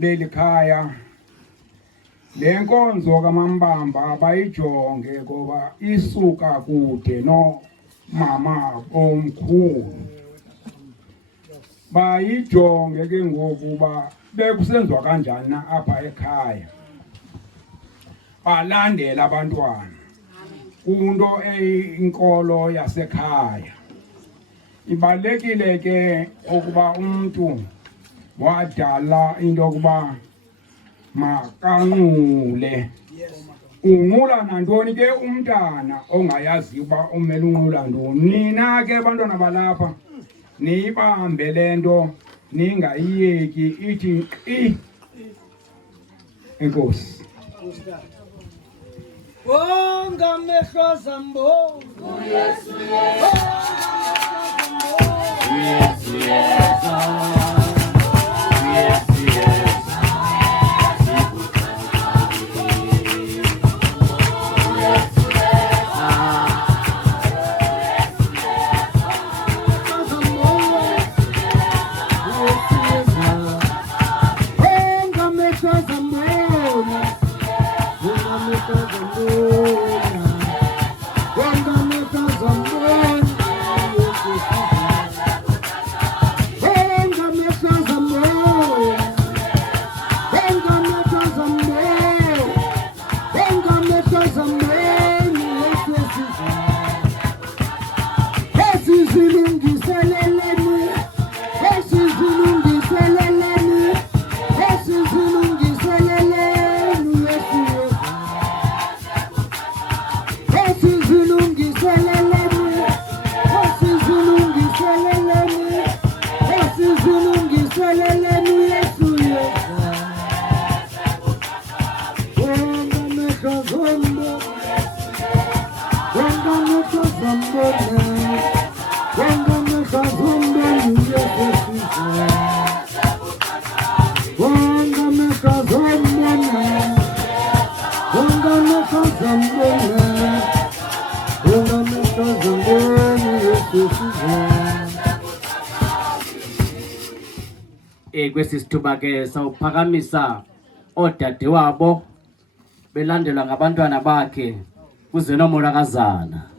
lelikhaya lenkonzo kaMambamba bayijonge ngoba isuka kude no mama omkhulu bayijonge ke ngokuba bekusenziwa kanjani na apha ekhaya balandela abantwana kunto eyinkolo yasekhaya ibalekile ke ukuba umuntu wadala into yokuba makanqule unqula nantoni ke umntana ongayazi uba umele unqula ntoni nina ke abantwana balapha niyibambe lento ningayiyeki ithi qi enkosi ngamehlo zambo Yesu Yesu kwesi sithuba ke sawuphakamisa odade wabo belandelwa ngabantwana bakhe kuze nomolakazana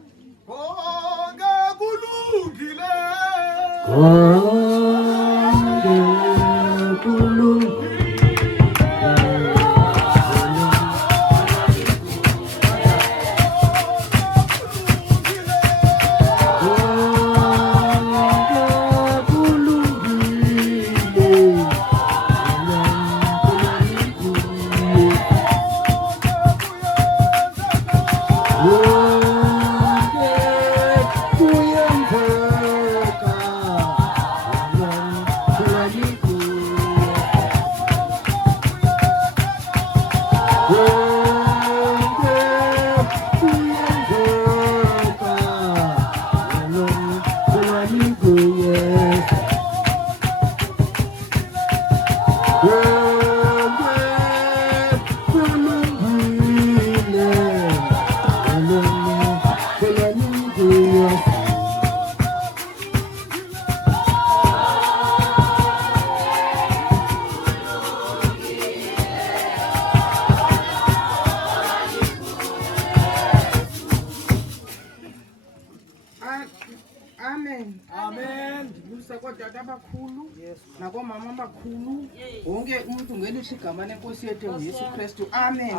nakomama abakhulu wonke umuntu ngelithi igama lenkosi yethu uYesu Kristu amen.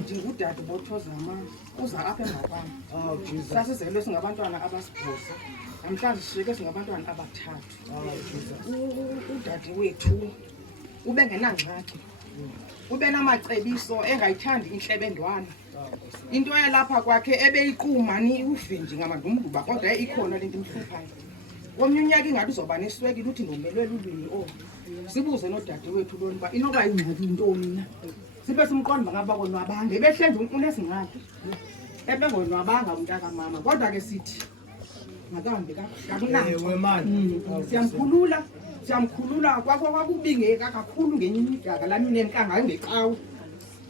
Ndingudade Bothozama uza apha emva kwam. Sasizelwe singabantwana abasibhozo namhlanje sishiyeke singabantwana abathathu. Udade wethu ube ngenangxaki ube namacebiso engayithandi inhlebendwana into yalapha kwakhe ebeyiquma ni uvinji ngamandumduba kodwa ikhona lento imhluphayo omnye unyaka ingathi uzoba neswekile uthi ndomelwe lulwini sibuze nodade wethu lona uba inoba ingxaki intoni na sibe simqonda ngaba konwabanga ebehlenze unesingxaki ebengonwabanga umntaka mama kodwa ke sithi makambe kakunayo siyamkhulula kwakubingeka kakhulu ngenye imidaka lami nenkanga ngeqawu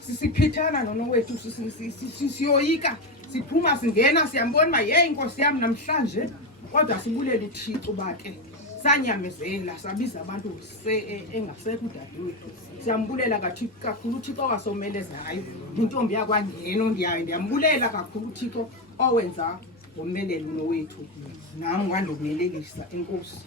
sisiphithana nono wethu siyoyika siphuma singena siyambona uba ye inkosi yam namhlanje kodwa sibulele uThixo uba ke sanyamezela sabiza abantu engasekho udadewethu. Siyambulela kakhulu uThixo owasomelezayo intombi yakwangeno. Ndiyambulela kakhulu uThixo owenza ngomelelo nowethu. Nami ngandokumelekisa. Enkosi.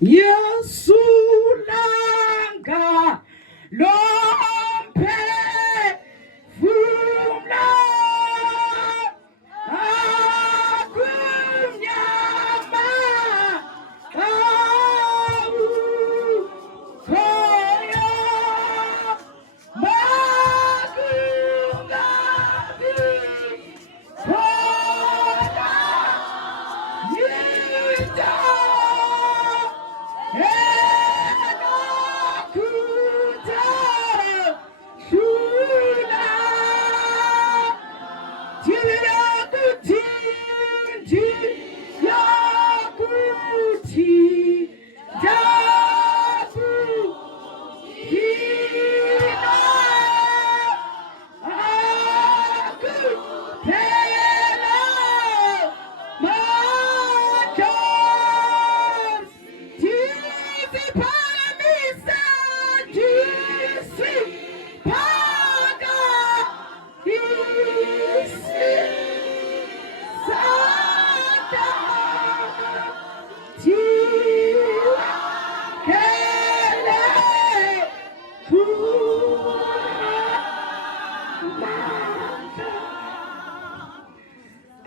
Yasulanga lomphefumlo akunyama awukhoyo makungabi khona yinto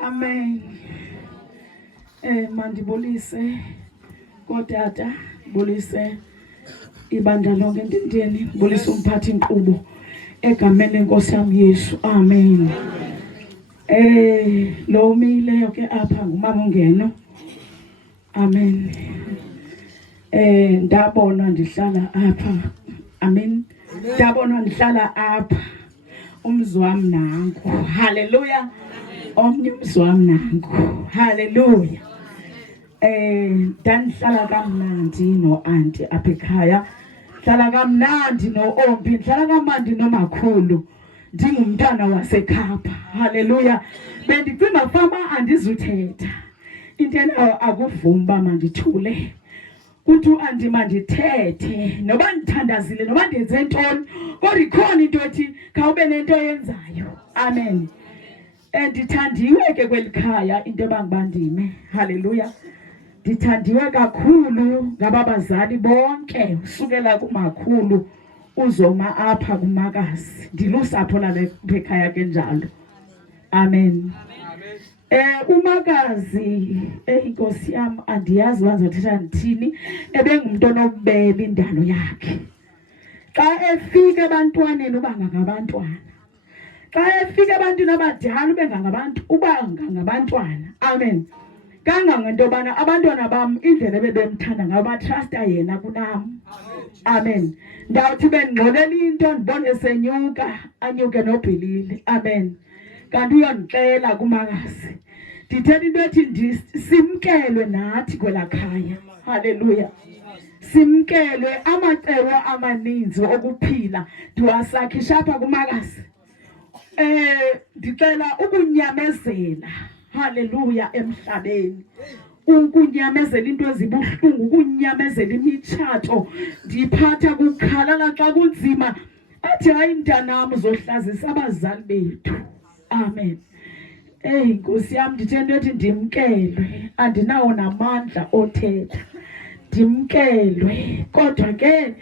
Amen. Mandibulise kodata, bulise ibandla lonke Ndindeni, bulise umphathi inkqubo egameni lenkosi yami Yesu. Amen. Lo umileyo ke apha ngumama uNgeno. Amen. Ndabona ndihlala apha. Amen. Ndabona ndihlala apha. Umzi wami nanku. Hallelujah. Omnye umzi wami nanku. Hallelujah. Dandihlala kamnandi no-auntie apha ekhaya. Hlala kamnandi no-ompi, hlala kamnandi nomakhulu. Ndingumntwana waseKapa. Hallelujah. Bendicinga fama andizuthetha. Into akuvumi uba mandithule. Kuthi u-auntie mandithethe noba ndithandazile noba ndenze ntoni, kodwa ikhona into ethi khawube nento yenzayo. Amen. Ndithandiwe ke kweli khaya into ebangibandime. Hallelujah. Ndithandiwe kakhulu ngaba bazali bonke usukela kumakhulu uzoma apha kumakazi. Ndilusapho lale ekhaya ke njalo. Amen. Umakazi inkosi yami andiyazi bazothetha ndithini, ebengumuntu onobubele indalo yakhe. Xa efika ebantwaneni ubanga ngabantwana. Xa efika ebantwini abadala ubengangabantu ubanga ngabantwana. Amen. Kangangento yobana abantwana bam indlela bebemthanda ngayo batrusta yena kunam. Amen. Ndawuthi bengxolela into ndibone senyuka anyuke noBhilile. Amen. Kanti uyondixela kumakazi. Ndithetha into ethi simkelwe nathi kwela khaya. Hallelujah. Simkelwe amacebo amaninzi okuphila ndiwasakhisha apha kumakazi. Ndicela ukunyamezela. Hallelujah. Emhlabeni ukunyamezela into ezibuhlungu, ukunyamezela imitshato, ndiphatha kukhalala xa kunzima. Athi hayi mntanam uzohlazisa abazali bethu. Amen. Nkosi yami ndithe into ethi ndimkelwe, andinawo namandla othetha. Ndimkelwe kodwa ke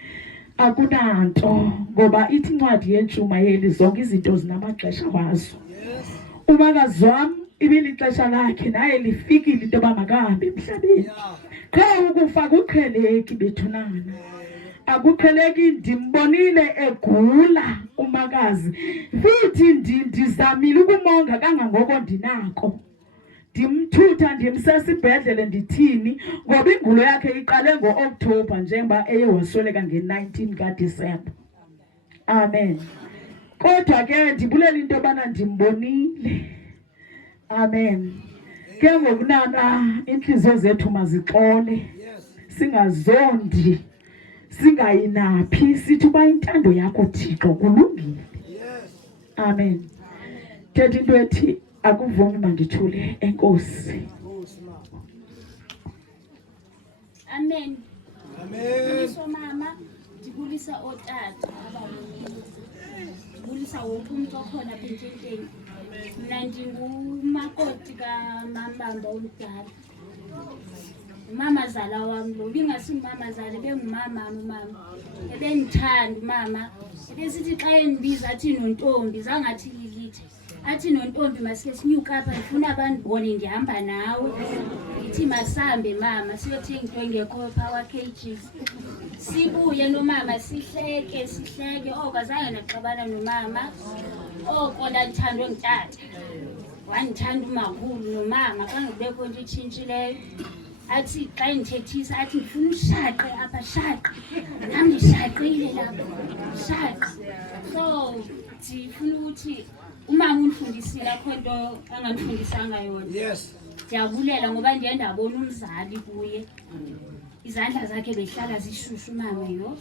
akunanto ngoba ithi incwadi yentshumayeli zonke izinto zinamaxesha wazo. Umakazi wami ibilixesha lakhe naye lifikile into yoba makahambe emhlabeni. Qha ukufa akuqheleki bethunana. Akuqheleki. Ndimbonile egula umakazi futhi ndizamile ukumonga kangangoko ndinako. Ndimthutha ndimsa esibhedlele ndithini ngoba ingulo yakhe iqale ngo-October njengoba eye wasweleka nge-19 kaDisemba. Amen. Kodwa ke ndibulela into yobana ndimbonile. Amen. Ke ngokunana inhliziyo zethu mazixole, singazondi, singayinaphi, sithi uba intando yakho Thixo kulungile. Amen. Thetha into ethi akuvumi mandithule enkosi. Amen. Amen. So mama, ndibulisa otata ndibulisa wonke umuntu okhona apha ententeni. Mina ndingumakoti kaMambamba omdala. Umama zala wami lo bingasingumama zala bengumama umama. Ebengithanda umama. Ebesithi xa endibiza athi nontombi zangathi lilithi. Athi nontombi masike sinyuka apha ngifuna abandibone ndihamba nawe. Ithi masambe mama siyothenga into engekho power kgs. Sibuye nomama sihleke okazange naxabana nomama. Oko ndandithandwe ngutata. Wandithanda umakhulu nomama xa ngibekho nje itshintshileyo. Athi xa ndithethisa athi ngifuna ushaqe apha shaqe. Nami ndishaqile lapha. Shaqe. So ndifuna ukuthi umama undifundisile akho nto angandifundisanga yona. Yes. Ndiyabulela ngoba ndiye ndabona umzali kuye. Izandla zakhe behlala zishushu mama yo.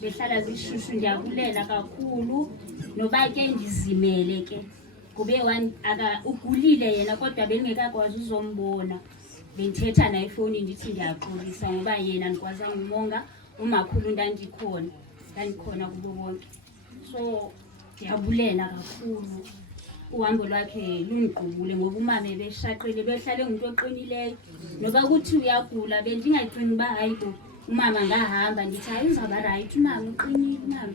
Behlala zishushu ndiyabulela kakhulu noba ke ndizimele ke. Kube ugulile yena kodwa bengekakwazi uzombona. Bendithetha naye efoni ndithi ndiyaxolisa ngoba yena ndikwazanga umonga umakhulu ndandikhona kubo bonke. So ndiyabulela kakhulu. Uhambo lwakhe lundiqubule ngoba umama ebeshaqile behlale ngumuntu oqinileyo. Noba kuthi uyagula bendingacingi uba hayi umama ngahamba ndithi hayi uzaba right umama uqinile umama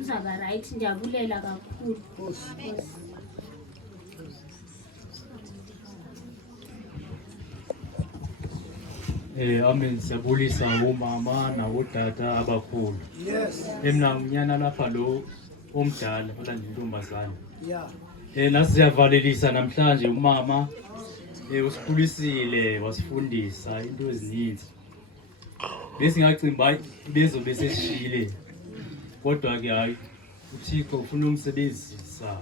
uzaba right. Ndiyabulela kakhulu. Amen. Siyabulisa umama nabodada abakhulu. Yes. Mina umnyana lapha lo omdala olandela intombazana. Yeah. Nasiyavalelisa namhlanje umama usikhulisile wasifundisa into ezininzi. Besingacimba bezobe seshile. Kodwa ke hayi uThixo ufuna umsebenzisa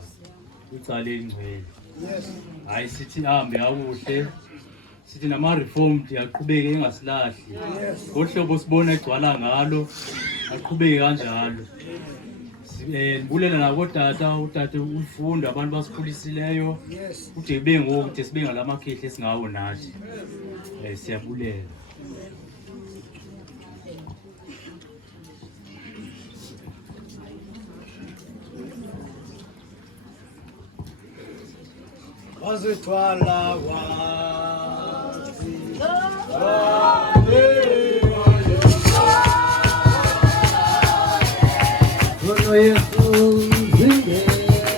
ucala engcwele. Yes. Hayi sithi ahambe akuhle. Sithi nama reformed yaqhubeke engasilahli. Ngohlobo sibona egcwala ngalo aqhubeke kanjalo. Ndibulela nabodata utata ufunda abantu basikhulisileyo. Ude kube ngoku ude sibe ngalamakhehle esingawo nathi. Siyabulela. Wazithwala Hallelujah.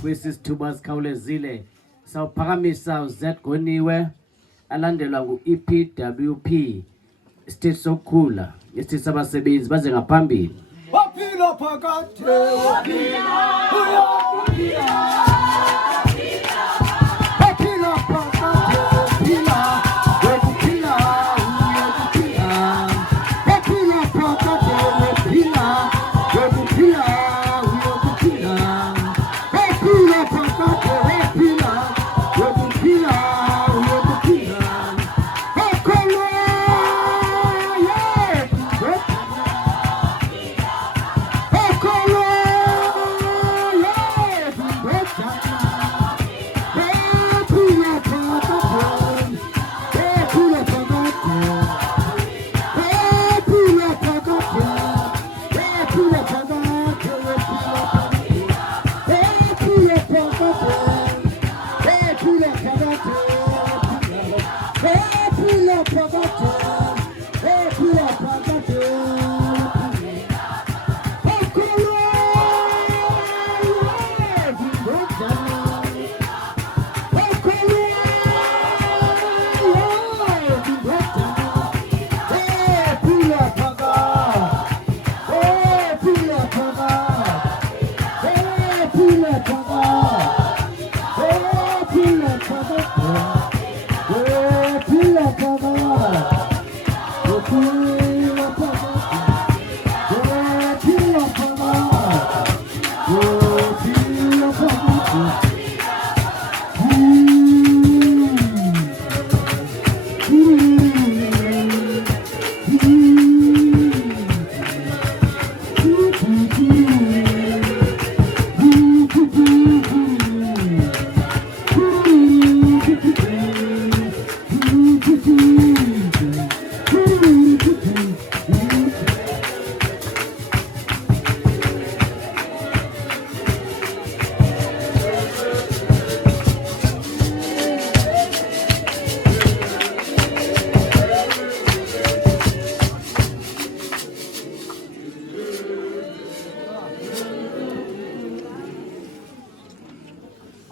Kwisisithuba sikhawulezile sawuphakamisa uZ Goniwe alandelwa ngu-EPWP isiteshi sokukhula isiteshi sabasebenzi baze ngaphambili. Waphila phakade waphila uyaphila waphila phakade waphila waphila uyaphila waphila phakade waphila waphila uyaphila waphila phakade waphila waphila uyaphila wakholo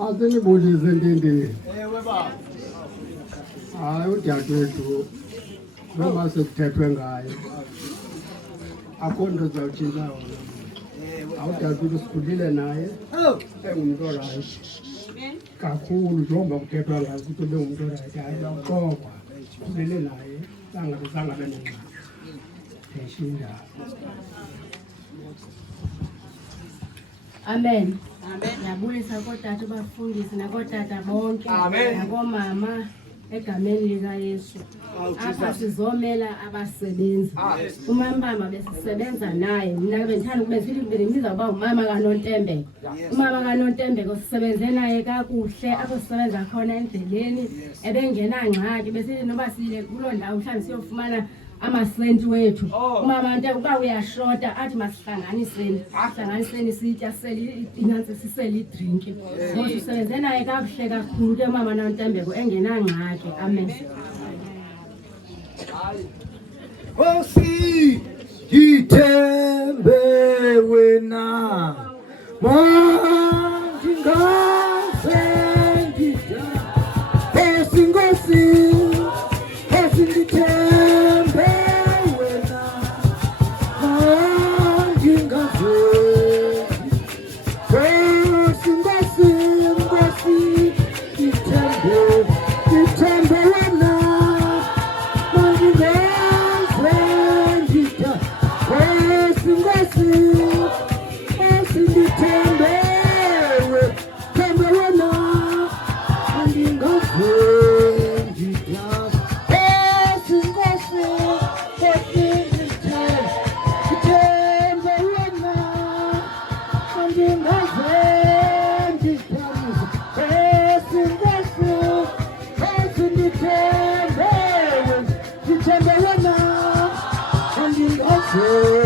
Asenibulise Ntindeni. Hayi udadewethu noma sekuthethwe ngayo akho nto zawutshintsha wona. Awudadewethu sikhulile naye engumntu orayithi kakhulu njengoba kuthethwa ngayo ukuthi ube ngumntu orayithi. Hayi lawuxokwa sikhulile naye sangabe nengxaki eshinda. Amen. Ngiyabulisa kodade abafundisi nakodade bonke nakomama egameni lika Yesu. Apha sizomela abasebenzi. Umambamba besisebenza naye. Mina bengithanda ukubenzisa uba umama kaNontembeko. Umama kaNontembeko sisebenze naye kakuhle apho sisebenza khona endleleni ebengena ngxaki bese noba sile kuloo ndawo mhlawumbe siyofumana amasenti wethu umama nto uba uyashota athi masihlanganiseni sitya inansi sisele idrinki ngoba sisebenze naye kakuhle kakhulu ke umama Nontembeko engenangxaki. Amen. Nkosi yithembe wena mandingaze ndida Nkosi ndithembe wena mandingaze Nkosi ndithembe wena mandingaze ndida Nkosi ndithembe wena andingaze